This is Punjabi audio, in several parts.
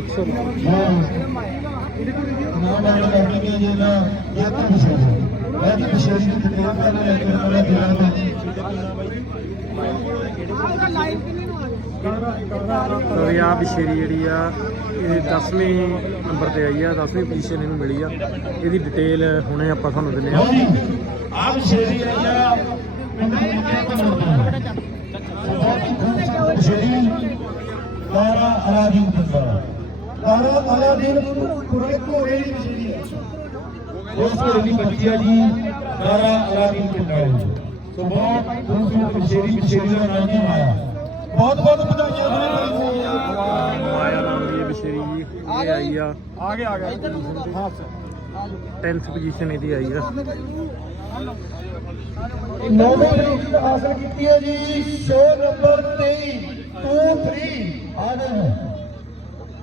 ਪਿਕਸਲ ਨਾ ਨਾਲ ਲੱਗੇਗੇ ਜੇ ਨਾ ਇਹ ਤਾਂ ਵਿਸ਼ੇਸ਼ ਹੈ ਇਹ ਵਿਸ਼ੇਸ਼ ਦੀ ਤਕਲੀਫ ਕਰ ਲੈ ਕੇ ਉਹਨਾਂ ਦਿਲਾਂ ਦੇ ਤੋ ਆ ਬਿਸ਼ੇਰੀ ਜਿਹੜੀ ਆ ਇਹ 10ਵੇਂ ਨੰਬਰ ਤੇ ਆਈ ਆ 10ਵੀਂ ਪੋਜੀਸ਼ਨ ਇਹਨੂੰ ਮਿਲੀ ਆ। ਇਹਦੀ ਡਿਟੇਲ ਹੁਣੇ ਆਪਾਂ ਤੁਹਾਨੂੰ ਦਿੰਨੇ ਆ ਹਾਂਜੀ ਆਪ ਸ਼ੇਰੀ ਆਇਆ ਪਿੰਡ ਮੁੰਡਿਆਂ ਤੋਂ ਮਿਲਦਾ ਬਹੁਤ ਹੀ ਖੂਬਸੂਰਤ ਸ਼ੇਰੀ ਤਾਰਾ ਅਲਾਦੀਨ ਪਿੰਡਾ ਤਾਰਾ ਅਲਾਦੀਨ ਕੁਰੇ ਘੋੜੇ ਦੀ ਸ਼ੇਰੀ ਹੈ। ਉਸ ਘੋੜੇ ਦੀ ਬੱਚੀ ਆ ਜੀ ਤਾਰਾ ਅਲਾਦੀਨ ਪਿੰਡਾ ਸੋ ਬਹੁਤ ਖੂਬਸੂਰਤ ਸ਼ੇਰੀ ਸ਼ੇਰੀ ਦਾ ਨਾਮ ਹੈ ਮਾਇਆ ਬਹੁਤ ਬਹੁਤ ਵਧਾਈਆਂ ਮਾਇਆ ਨਾਮ ਦੀ ਇਹ ਬਿਸ਼ੇਰੀ ਜੀ। ਇਹ ਆਈ ਆ ਆ ਗਿਆ ਆ ਗਿਆ ਹਾਂ 10th ਪੋਜੀਸ਼ਨ ਇਹਦੀ ਆਈ ਆ। ਨੌਵੇਂ ਪੋਜੀਸ਼ਨ ਹਾਸਲ ਕੀਤੀ ਹੈ ਜੀ। ਸ਼ੋ ਨੰਬਰ 23 2 3 ਆ ਗਏ ਨੇ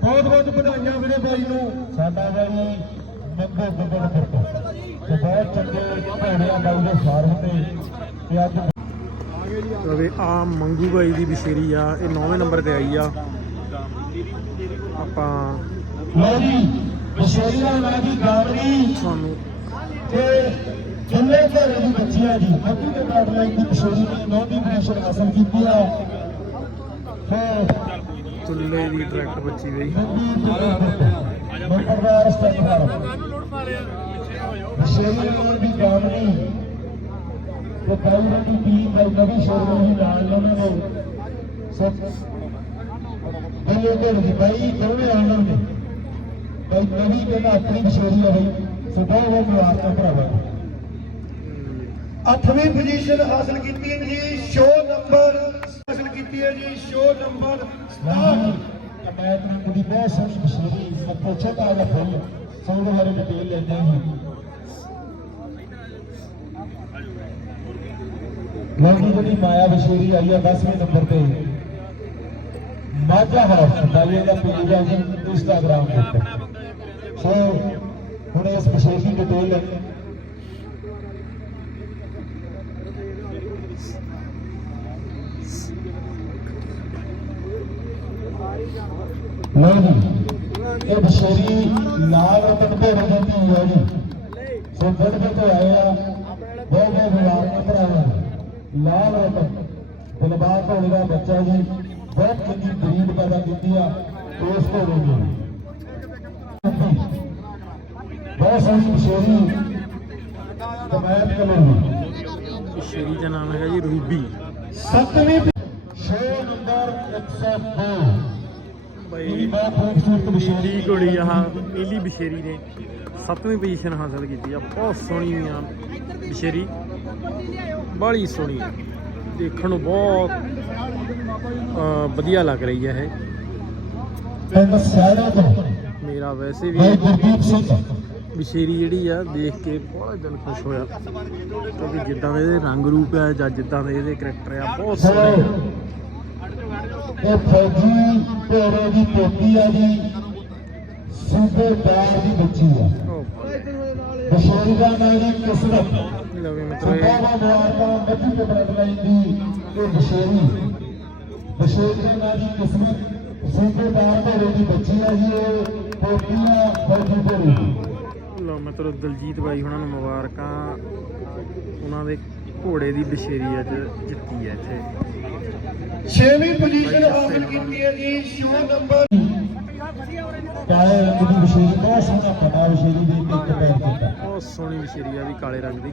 ਬਹੁਤ ਬਹੁਤ ਵਧਾਈਆਂ ਮੇਰੇ ਭਾਈ ਨੂੰ। ਸਾਡਾ ਜਿਹੜੀ ਮੰਗੋ ਗੱਬੜ ਫਿਰਤੋ ਤੇ ਬਹੁਤ ਚੰਗੇ ਘੋੜਿਆਂ ਬਾਈ ਦੇ ਫਾਰਮ ਤੇ ਤੇ ਅੱਜ ਤਵੇ ਆ ਮੰਗੂ ਬਾਈ ਦੀ ਬਿਸ਼ੇਰੀ ਆ ਇਹ 9ਵੇਂ ਨੰਬਰ ਤੇ ਆਈ ਆ। ਆਪਾਂ ਲੋ ਜੀ ਬਸ਼ੇਰੀਆ ਨਾਂ ਦੀ ਗਾਵਰੀ ਤੁਹਾਨੂੰ ਤੇ ਜਿੰਨੇ ਘਰੇ ਦੀ ਬੱਚੀਆਂ ਜੀ। ਹੱਕੀ ਦੇ ਗਾਈਡਲਾਈਨ ਦੀ ਬਸ਼ੇਰੀ ਨੇ ਨੌ ਦੀ ਪੋਜੀਸ਼ਨ ਹਾਸਲ ਕੀਤੀ ਆ। ਫਿਰ ਤੁੱਲੇ ਦੀ ਡਾਇਰੈਕਟ ਬੱਚੀ ਬਈ ਨੰਬਰਦਾਰ ਸਟੇਫਰ ਸ਼ੇਰੀ ਨਾਲ ਵੀ ਗਾਮਣੀ ਤੇ ਬਾਈ ਦੀ ਟੀਮ ਬਾਈ ਨਵੀਂ ਸ਼ੇਰੀ ਵੀ ਨਾਲ ਉਹਨਾਂ ਨੇ ਸੋ ਬਈ ਉਹਦੇ ਵਿੱਚ ਬਾਈ ਦੋਵੇਂ ਆਉਣ ਨੇ ਬਾਈ ਨਵੀਂ ਕਹਿੰਦਾ ਆਪਣੀ ਸ਼ੇਰੀ ਆ ਬਈ ਸੋ ਬਹੁਤ ਬਹੁਤ ਮੁਬਾਰਕਾਂ ਭਰਾਵਾ ਅੱਠਵੀਂ ਪੋਜੀਸ਼ਨ ਹਾਸਲ ਕੀਤੀ ਹੈ ਜੀ ਸ਼ੋ ਨੰਬਰ ਹਾਸਲ ਕੀਤੀ ਹੈ ਜੀ ਸ਼ੋ ਨੰਬਰ 67 ਕਮਾਇਤ ਰੰਗ ਦੀ ਬਹੁਤ ਸੋਹਣੀ ਮਸ਼ਹੂਰੀ ਸਭ ਤੋਂ ਛੋਟਾ ਜਿਹਾ ਫੁੱਲ ਸਭ ਦੇ ਬਾਰੇ ਡਿਟੇਲ ਲੈਂਦੇ ਹਾਂ ਲੋਕੀ ਜਿਹੜੀ ਮਾਇਆ ਬਸ਼ੇਰੀ ਆਈ ਹੈ 10ਵੇਂ ਨੰਬਰ ਤੇ। ਮਾਝਾ ਹਾਊਸ ਬਾਈ ਦਾ ਪੇਜ ਹੈ ਜੀ ਇੰਸਟਾਗ੍ਰਾਮ ਦੇ ਉੱਤੇ। ਸੋ, ਹੁਣ ਇਸ ਬਸ਼ੇਰੀ ਦੀ ਡਿਟੇਲ ਲੈਂਦੇ ਲਓ ਜੀ ਇਹ ਬਸ਼ੇਰੀ ਲਾਲ ਰਤਨ ਭੇੜ ਦੀ ਧੀ ਹੈ ਜੀ ਸੋ ਫਿਰ ਤੋਂ ਆਏ ਆ ਬਹੁਤ ਬਹੁਤ ਮੁਬਾਰਕਾਂ ਭਰਾਵਾਂ ਨੂੰ। ਲਾਲ ਰਤਨ ਦਿਲਬਾਗ ਘੋੜੇ ਦਾ ਬੱਚਾ ਜੀ ਬਹੁਤ ਚੰਗੀ ਬਰੀਡ ਪੈਦਾ ਕੀਤੀ ਆ ਉਸ ਘੋੜੇ ਦੀ ਬਹੁਤ ਸੋਹਣੀ ਬਸ਼ੇਰੀ ਕਮਾਇਤ ਕਰੋ ਬਿਸ਼ੇਰੀ ਦਾ ਨਾਮ ਹੈਗਾ ਜੀ ਰੂਬੀ ਸੱਤਵੀਂ ਸ਼ੋ ਨੰਬਰ 102 ਬਈ। ਬਹੁਤ ਨੀਲੀ ਘੋੜੀ ਆਹ ਨੀਲੀ ਬਿਸ਼ੇਰੀ ਨੇ 7ਵੀਂ ਪੋਜੀਸ਼ਨ ਹਾਸਲ ਕੀਤੀ ਆ ਬਹੁਤ ਸੋਹਣੀ ਆ ਬਿਸ਼ੇਰੀ। ਬੜੀ ਸੋਹਣੀ ਆ। ਦੇਖਣ ਨੂੰ ਬਹੁਤ ਵਧੀਆ ਲੱਗ ਰਹੀ ਹੈ ਇਹ। ਮੇਰਾ ਵੈਸੇ ਵੀ ਬਿਸ਼ੇਰੀ ਜਿਹੜੀ ਆ ਦੇਖ ਕੇ ਬੜਾ ਦਿਲ ਖੁਸ਼ ਹੋਇਆ। ਕਿਉਂਕਿ ਜਿੱਦਾਂ ਦੇ ਇਹਦੇ ਰੰਗ ਰੂਪ ਆ ਜਾਂ ਜਿੱਦਾਂ ਦੇ ਇਹਦੇ ਕਰੈਕਟਰ ਆ ਬਹੁਤ ਸੋਹਣੇ। ਆ। ਇਹ ਫੌਜੀ ਘੋੜੇ ਦੀ ਪੋਤੀ ਆ ਜੀ। ਸੂਬੇਦਾਰ ਦੀ ਬੱਚੀ ਆ। ਉਹ ਬਸ਼ੇਰੀ ਦਾ ਨਾਮ ਜੀ ਕਿਸਮਤ ਲਓ ਵੀ ਮਿੱਤਰੋ ਇਹ ਸੁਭਾਵਾ ਮੁਬਾਰਕਾਂ ਬੱਚੀ ਦੇ ਬਰਦਲਾਈ ਦੀ ਇਹ ਬਸ਼ੇਰੀ। ਬਸ਼ੇਰੀ ਦਾ ਨਾਮ ਜੀ ਕਿਸਮਤ ਸੂਬੇਦਾਰ ਘੋੜੇ ਦੀ ਬੱਚੀ ਆ ਜੀ ਇਹ ਪੋਤੀ ਆ ਫੌਜੀ ਘੋੜੇ ਦੀ। ਲਓ ਮਿੱਤਰੋ ਦਲਜੀਤ ਬਾਈ ਹੁਣਾਂ ਨੂੰ ਮੁਬਾਰਕਾਂ। ਉਹਨਾਂ ਦੇ ਘੋੜੇ ਦੀ ਬਸ਼ੇਰੀ ਅੱਜ ਜਿੱਤੀ ਹੈ ਇੱਥੇ। ਛੇਵੀਂ ਪੋਜੀਸ਼ਨ ਹਾਸਲ ਕੀਤੀ ਹੈ ਜੀ ਸ਼ੋ ਨੰਬਰ ਕਾਲੇ ਰੰਗ ਦੀ ਵਿਸ਼ੇਰੀ ਬਹੁਤ ਸੋਹਣਾ ਪਟਾ ਵਿਸ਼ੇਰੀ ਦੇ ਇੱਕ ਪੈਰ ਕੀਤਾ। ਬਹੁਤ ਸੋਹਣੀ ਬਸ਼ੇਰੀ ਆ ਵੀ ਕਾਲੇ ਰੰਗ ਦੀ।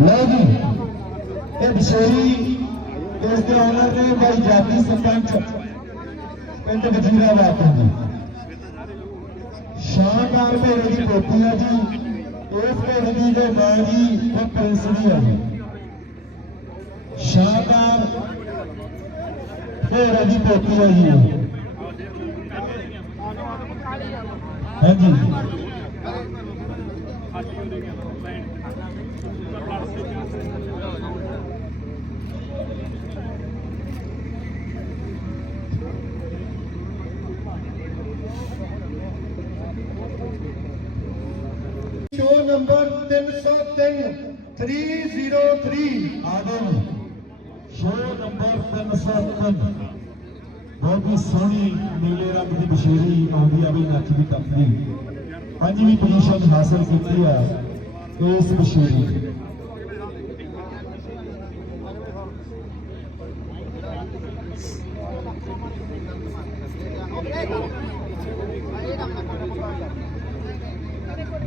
ਲਓ ਜੀ ਇਹ ਵਿਸ਼ੇਰੀ ਇਸ ਦੇ ਆਨਰ ਨੇ ਭਾਈ ਜਾਤੀ ਸਰਪੰਚ ਪਿੰਡ ਵਜੀਰਾਬਾਦ ਤੋਂ ਜੀ। ਸ਼ਾਨਦਾਰ ਭੇੜੇ ਦੀ ਪੋਤੀ ਹੈ ਜੀ। ਇਸ ਭੇੜੇ ਦੀ ਜੋ ਮਾਂ ਜੀ ਉਹ ਪ੍ਰਿੰਸਲੀ ਹੈ ਜੀ। ਸ਼ਾਨਦਾਰ ਭੇੜੇ ਦੀ ਪੋਤੀ ਹੈ ਜੀ। ਹਾਂਜੀ। ਨੰਬਰ 303 303 ਆਦਮ। ਸ਼ੋ ਨੰਬਰ 303 ਬਹੁਤ ਹੀ ਸੋਹਣੀ ਨੀਲੇ ਰੰਗ ਦੀ ਬਸ਼ੇਰੀ ਆਉਂਦੀ ਆ ਵੀ ਨੱਚਦੀ ਟੱਪਦੀ ਪੰਜਵੀਂ ਪੋਜੀਸ਼ਨ ਹਾਸਲ ਕੀਤੀ ਹੈ ਇਸ ਬਸ਼ੇਰੀ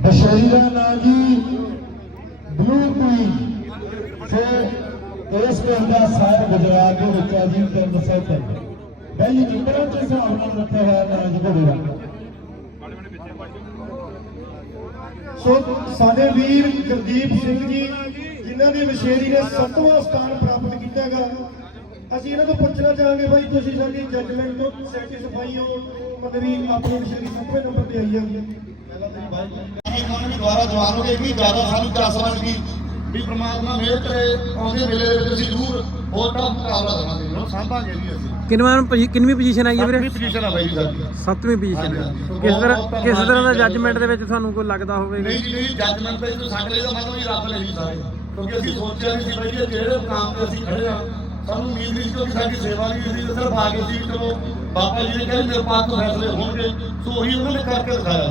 ਬਸ਼ੇਰੀ ਦਾ ਨਾਮ ਜੀ ਬਲੂ ਕੁਈਨ ਸੋ ਇਸ ਸਾਇਰ ਗੁਜਰਾਤ ਦੇ ਵਿੱਚ ਆ ਜੀ 303 ਪਹਿਲੀ ਨੰਬਰਾਂ ਚ ਹਿਸਾਬ ਨਾਲ ਰੱਖਿਆ ਹੋਇਆ ਨਾਮ ਜੀ ਸੋ ਸਾਡੇ ਵੀਰ ਗੁਰਦੀਪ ਸਿੰਘ ਜੀ, ਜਿਨ੍ਹਾਂ ਦੀ ਵਿਸ਼ੇਰੀ ਨੇ 7ਵਾਂ ਸਥਾਨ ਪ੍ਰਾਪਤ ਕੀਤਾ ਹੈਗਾ। ਅਸੀਂ ਇਹਨਾਂ ਤੋਂ ਪੁੱਛਣਾ ਚਾਹਾਂਗੇ ਭਾਈ ਤੁਸੀਂ ਸਾਡੀ ਜੱਜਮੈਂਟ ਤੋਂ ਸੈਟੀਸਫਾਈ ਹੋ ਮਤਲਬ ਵੀ ਆਪਣੀ ਵਿਸ਼ੇਰੀ 7ਵੇਂ ਨੰਬਰ ਤੇ ਆਈ ਹੈ। ਇਹਨਾਂ ਵੀ ਦੁਆਰਾ ਜਵਾਨ ਹੋ ਜ਼ਿਆਦਾ ਸਾਨੂੰ ਚਾਸ ਲੱਗੀ ਵੀ ਪ੍ਰਮਾਤਮਾ ਮਿਹਰ ਕਰੇ ਆਉਂਦੇ ਵੇਲੇ ਦੇ ਵਿੱਚ ਅਸੀਂ ਜ਼ਰੂਰ ਹੋਰ ਟਾਪ ਮੁਕਾਬਲਾ ਦੇਵਾਂਗੇ ਹੁਣ ਸਾਂਭਾਂਗੇ ਵੀ ਅਸੀਂ। ਕਿੰਨਵਾਂ ਕਿੰਨਵੀਂ ਪੋਜੀਸ਼ਨ ਆਈ ਹੈ ਵੀਰੇ? ਪੋਜੀਸ਼ਨ ਆ ਬਾਈ ਜੀ ਸਾਡੀ। ਸੱਤਵੀਂ ਪੋਜੀਸ਼ਨ। ਕਿਸ ਤਰ੍ਹਾਂ ਕਿਸ ਤਰ੍ਹਾਂ ਦਾ ਜੱਜਮੈਂਟ ਦੇ ਵਿੱਚ ਤੁਹਾਨੂੰ ਕੋਈ ਲੱਗਦਾ ਹੋਵੇਗਾ ਨਹੀਂ ਜੀ ਨਹੀਂ ਜੱਜਮੈਂਟ ਤੇ ਜੋ ਸਾਡੇ ਲਈ ਤਾਂ ਮਤਲਬ ਹੀ ਰੱਬ ਲਈ ਸਾਰੇ। ਕਿਉਂਕਿ ਅਸੀਂ ਸੋਚਿਆ ਨਹੀਂ ਸੀ ਬਈ ਇਹ ਜਿਹੜੇ ਮੁਕਾਮ ਤੇ ਅਸੀਂ ਖੜੇ ਆ ਸਾਨੂੰ ਉਮੀਦ ਨਹੀਂ ਸੀ ਕਿਉਂਕਿ ਸਾਡੀ ਸੇਵਾ ਨਹੀਂ ਸੀ ਤੇ ਸਿਰਫ ਆ ਗਏ ਸੀ ਚਲੋ ਬਾਬਾ ਜੀ ਨੇ ਕਹਿੰਦੇ ਮੇਰੇ ਪਾਸ ਤੋਂ ਫੈਸਲੇ ਹੋਣਗੇ। ਸੋ ਉਹੀ ਉਹਨਾਂ ਨੇ ਕਰਕੇ ਦਿਖਾਇਆ।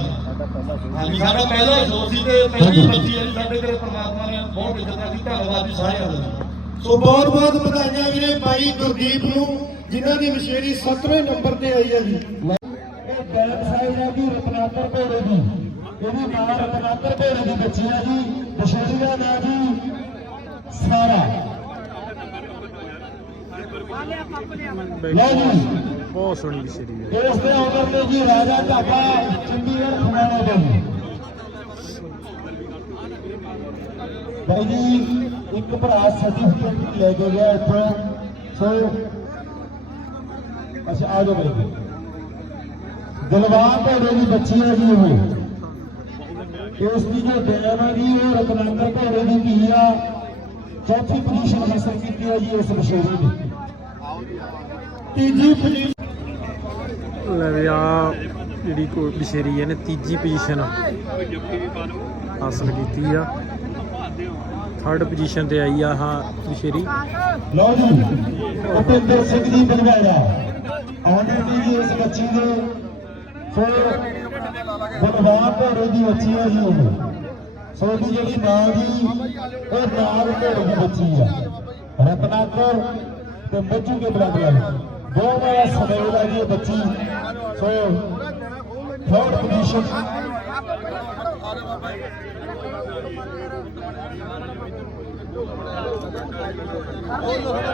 ਹਾਂਜੀ ਸਾਡਾ ਪਹਿਲਾ ਹੀ ਸੋਚ ਸੀ ਤੇ ਪਹਿਲੀ ਬੱਚੀ ਹੈ ਜੀ ਸਾਡੇ ਘਰੇ ਪ੍ਰਮਾਤਮਾ ਨੇ ਬਹੁਤ ਇੱਜ਼ਤ ਰੱਖੀ ਧੰਨਵਾਦ ਜੀ ਸਾਰਿਆਂ ਦਾ ਸੋ ਬਹੁਤ ਬਹੁਤ ਵਧਾਈਆਂ ਵੀਰੇ ਭਾਈ ਗੁਰਦੀਪ ਨੂੰ ਜਿਨ੍ਹਾਂ ਦੀ ਵਿਸ਼ੇਰੀ 7ਵੇਂ ਨੰਬਰ ਤੇ ਆਈ ਹੈ ਜੀ। ਇਹ ਬੈਕ ਸਾਈਡ ਹੈ ਜੀ ਰਤਨਾਕਰ ਭੋਰੇ ਦੀ ਇਹਦੀ ਮਾਂ ਰਤਨਾਕਰ ਭੋਰੇ ਦੀ ਬੱਚੀ ਹੈ ਜੀ ਵਿਸ਼ੇਰੀ ਦਾ ਨਾਮ ਜੀ ਸਾਰਾ। ਲਓ ਜੀ। ਬਹੁਤ ਸੋਹਣੀ ਬਸ਼ੇਰੀ ਹੈ ਇਸ ਦੇ ਆਰਡਰ ਨੇ ਜੀ ਰਾਜਾ ਢਾਬਾ ਚੰਡੀਗੜ੍ਹ ਖਮਾਣਾ ਤੋਂ ਜੀ ਭਾਈ ਜੀ, ਇੱਕ ਭਰਾ ਸਰਟੀਫਿਕੇਟ ਲੈ ਕੇ ਗਿਆ ਇੱਥੋਂ। ਸੋ, ਅੱਛਾ, ਆ ਜਾਓ ਭਾਈ ਦਿਲਵਾਰ ਭੋੜੇ ਦੀ ਬੱਚੀ ਹੈ ਜੀ ਉਹ। ਇਸ ਦੀ ਜੋ ਡੈਮ ਹੈ ਜੀ, ਉਹ ਰਤਨਾਕਰ ਭੋੜੇ ਦੀ ਧੀ ਆ। ਚੌਥੀ ਪੋਜੀਸ਼ਨ ਹਾਸਲ ਕੀਤੀ ਹੈ ਜੀ ਇਸ ਮਸ਼ਹੂਰੀ ਦੀ। ਤੀਜੀ ਪੋਜੀਸ਼ਨ ਲੈ ਵੀ ਆ ਜਿਹੜੀ ਕੋਈ ਬਸ਼ੇਰੀ ਹੈ ਨੇ ਤੀਜੀ ਪੋਜੀਸ਼ਨ ਹਾਸਲ ਕੀਤੀ ਆ। ਥਰਡ ਪੋਜੀਸ਼ਨ ਤੇ ਆਈ ਆ ਹਾਂ ਬਸ਼ੇਰੀ ਲਓ ਜੀ, ਭੁਪਿੰਦਰ ਸਿੰਘ ਜੀ ਬਲਵਾੜਾ ਆਨਰ ਦੀ ਇਸ ਬੱਚੀ ਦੇ ਸੋ ਬਲਵਾਨ ਭੋਰੇ ਦੀ ਬੱਚੀ ਹੈ ਜੀ ਸੋ ਦੀ ਜਿਹੜੀ ਮਾਂ ਦੀ ਉਹ ਨਾਰ ਭੋਰੇ ਦੀ ਬੱਚੀ ਆ। ਰਤਨਾਕਰ ਤੇ ਬੱਚੂ ਕੇ ਬਲੱਡ ਵਾਲੀ ਦੋਵਾਂ ਸਮੇਂ ਦਾ ਜੀ ਬੱਚੀ। So third position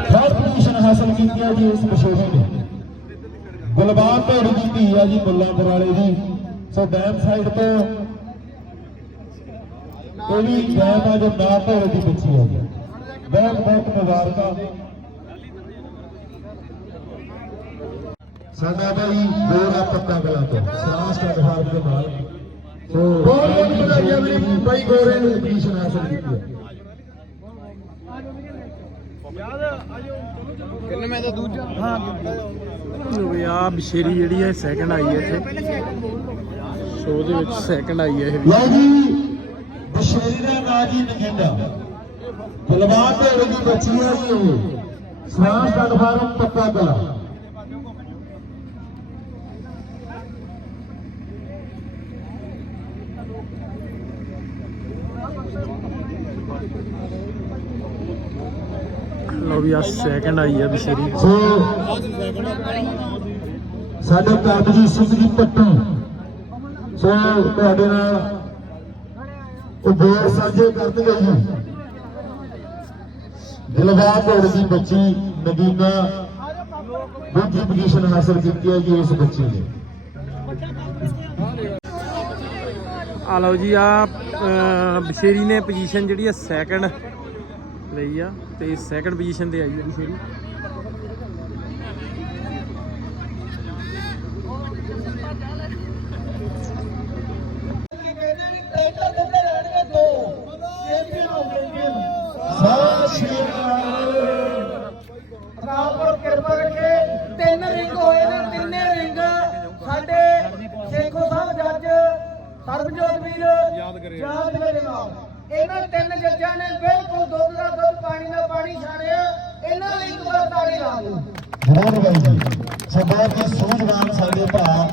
third position ਹਾਸਲ ਕੀਤੀ ਹੈ ਜੀ ਇਸ ਮਸ਼ਹੂਰੀ ਨੇ। ਗੁਲਬਾਨ ਭੋੜੀ ਦੀ ਧੀ ਆ ਜੀ ਮੁੱਲਾਂਪੁਰ ਵਾਲੇ ਦੀ। ਸੋ ਡੈਮ ਸਾਈਡ ਤੋਂ ਇਹ ਵੀ ਡੈਮ ਆ ਜੋ ਨਾ ਭੋੜੇ ਦੀ ਬੱਚੀ ਹੈ ਜੀ। ਬਹੁਤ ਬਹੁਤ ਮੁਬਾਰਕਾਂ। ਸਾਡਾ ਬਾਈ ਗੋਰਾ ਪੱਤਾ ਗਲਾ ਤੋਂ ਸਰਾਸ ਦਾ ਫਾਰਮ ਦੇ ਨਾਲ ਸੋ ਬਹੁਤ ਬਹੁਤ ਵਧਾਈਆਂ ਵੀ ਬਾਈ ਗੋਰੇ ਨੂੰ ਪੋਜੀਸ਼ਨ ਹਾਸਲ ਕੀਤੀ ਹੈ। ਵੀ ਆ ਬਸ਼ੇਰੀ ਜਿਹੜੀ ਹੈ ਸੈਕੰਡ ਆਈ ਹੈ ਇੱਥੇ। ਸ਼ੋਅ ਦੇ ਵਿੱਚ ਸੈਕੰਡ ਆਈ ਹੈ ਇਹ ਵੀ। ਲਓ ਜੀ ਬਸ਼ੇਰੀ ਦਾ ਨਾਂ ਜੀ ਨਗਿੰਦਾ ਬਲਵਾਨ ਢੋਲੇ ਦੀ ਬੱਚੀ ਹੈ ਜੀ ਉਹ। ਸਰਾਸ ਦਾ ਫਾਰਮ ਪੱਤਾ ਗਲਾ ਲਓ ਵੀ ਆ ਸੈਕੰਡ ਆਈ ਹੈ ਬਸ਼ੇਰੀ ਸੋ ਸਾਡੇ ਕਰਮਜੀਤ ਸਿੰਘ ਜੀ ਪੱਟੂ। ਸੋ ਤੁਹਾਡੇ ਨਾਲ ਉਹ ਬੋਰ ਸਾਂਝੇ ਕਰਨਗੇ ਜੀ। ਦਿਲਵਾਰ ਢੋਲ ਦੀ ਬੱਚੀ ਨਗੀਨਾ ਦੂਜੀ ਪੋਜੀਸ਼ਨ ਹਾਸਲ ਕੀਤੀ ਹੈ ਜੀ ਇਸ ਬੱਚੀ ਨੇ। ਆ ਲਓ ਜੀ ਆ ਬਸ਼ੇਰੀ ਨੇ ਪੋਜੀਸ਼ਨ ਜਿਹੜੀ ਹੈ ਸੈਕੰਡ ਲਈ ਆ ਤੇ ਸੈਕੰਡ ਪੋਜੀਸ਼ਨ ਤੇ ਆਈ ਸਤਿ ਸ਼੍ਰੀ ਅਕਾਲ ਰਾਮਪੁਰ ਕਿਰਪਾ ਰੱਖੇ ਤਿੰਨ ਰਿੰਗ ਹੋਏ ਨੇ ਤਿੰਨੇ ਰਿੰਗ ਸਾਡੇ ਸੇਖੋ ਸਾਹਿਬ ਜੱਜ ਸਰਬਜੋਤ ਵੀਰ ਯਾਦ ਕਰੇ। ਯਾਦ ਕਰੇਗਾ ਇਹਨਾਂ ਤਿੰਨ ਜੱਜਾਂ ਨੇ ਬਿਲਕੁਲ ਦੁੱਧ ਦਾ ਦੁੱਧ, ਪਾਣੀ ਦਾ ਪਾਣੀ ਛਾੜਿਆ ਇਹਨਾਂ ਲਈ ਇੱਕ ਵਾਰ ਤਾੜੀ ਲਾ ਦਿਓ। ਬਹੁਤ ਬਾਈ ਸੋ ਬਹੁਤ ਹੀ ਸੂਝਵਾਨ ਸਾਡੇ ਭਰਾ।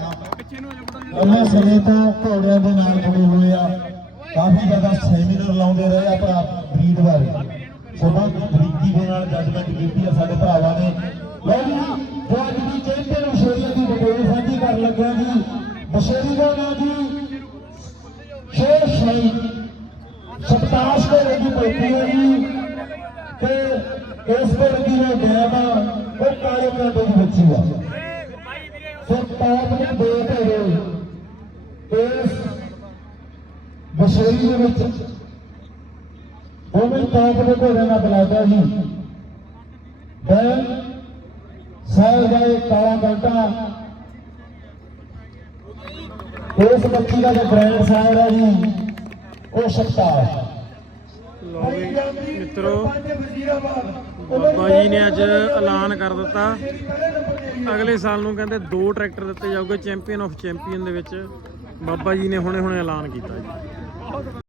ਉਹਨਾਂ ਸਮੇਂ ਤੋਂ ਘੋੜਿਆਂ ਦੇ ਨਾਲ ਜੁੜੇ ਹੋਏ ਆ। ਕਾਫੀ ਜ਼ਿਆਦਾ ਸੈਮੀਨਾਰ ਲਾਉਂਦੇ ਰਹੇ ਆ ਭਰਾ ਬਰੀਡ ਬਾਰੇ। ਸੋ ਬਹੁਤ ਬਰੀਕੀ ਦੇ ਨਾਲ ਜੱਜਮੈਂਟ ਕੀਤੀ ਆ ਸਾਡੇ ਭਰਾਵਾਂ ਨੇ। ਲਓ ਜੀ ਜੋ ਅੱਜ ਦੀ ਚੈਂਪੀਅਨ ਮਸ਼ਹੂਰੀਅਤ ਦੀ ਡਿਟੇਲ ਸਾਂਝੀ ਕਰਨ ਲੱਗਿਆ ਜੀ। ਮਸ਼ਹੂਰੀ ਦਾ ਨਾਂ ਜੀ। ਸ਼ੇਰ ਸ਼ਾਹੀ ਸਪਤਾਸ਼ ਦੇ ਲੱਗੀ ਪਈ ਹੈ ਤੇ ਇਸ ਪਰ ਲੱਗੀ ਹੋਈ ਡੈਮ ਆ, ਉਹ ਕਾਲੇ ਕਾਂਟੇ ਦੀ ਬੱਚੀ ਆ। ਸੋ ਪਾਪ ਨੂੰ ਦੇ ਭੇਰੇ ਇਸ ਬਸ਼ੇਰੀ ਦੇ ਵਿੱਚ ਦੋਵੇਂ ਟਾਪ ਦੇ ਘੋੜੇ ਨਾਲ ਬਲਾਦਾ ਜੀ ਡੈਮ ਸਾਹਿਬ ਦਾ ਇਹ ਕਾਲਾ ਕਾਂਟਾ ਇਸ ਬੱਚੀ ਦਾ ਜੋ ਬ੍ਰਾਂਡ ਸਾਹਿਬ ਹੈ ਜੀ, ਉਹ ਸਪਤਾਸ਼ ਲਓ ਵੀ ਮਿੱਤਰੋ, ਬਾਬਾ ਜੀ ਨੇ ਅੱਜ ਐਲਾਨ ਕਰ ਦਿੱਤਾ। ਅਗਲੇ ਸਾਲ ਨੂੰ ਕਹਿੰਦੇ ਦੋ ਟਰੈਕਟਰ ਦਿੱਤੇ ਜਾਊਗੇ, ਚੈਂਪੀਅਨ ਆਫ ਚੈਂਪੀਅਨ ਦੇ ਵਿੱਚ। ਬਾਬਾ ਜੀ ਨੇ ਹੁਣੇ ਹੁਣੇ ਐਲਾਨ ਕੀਤਾ ਜੀ।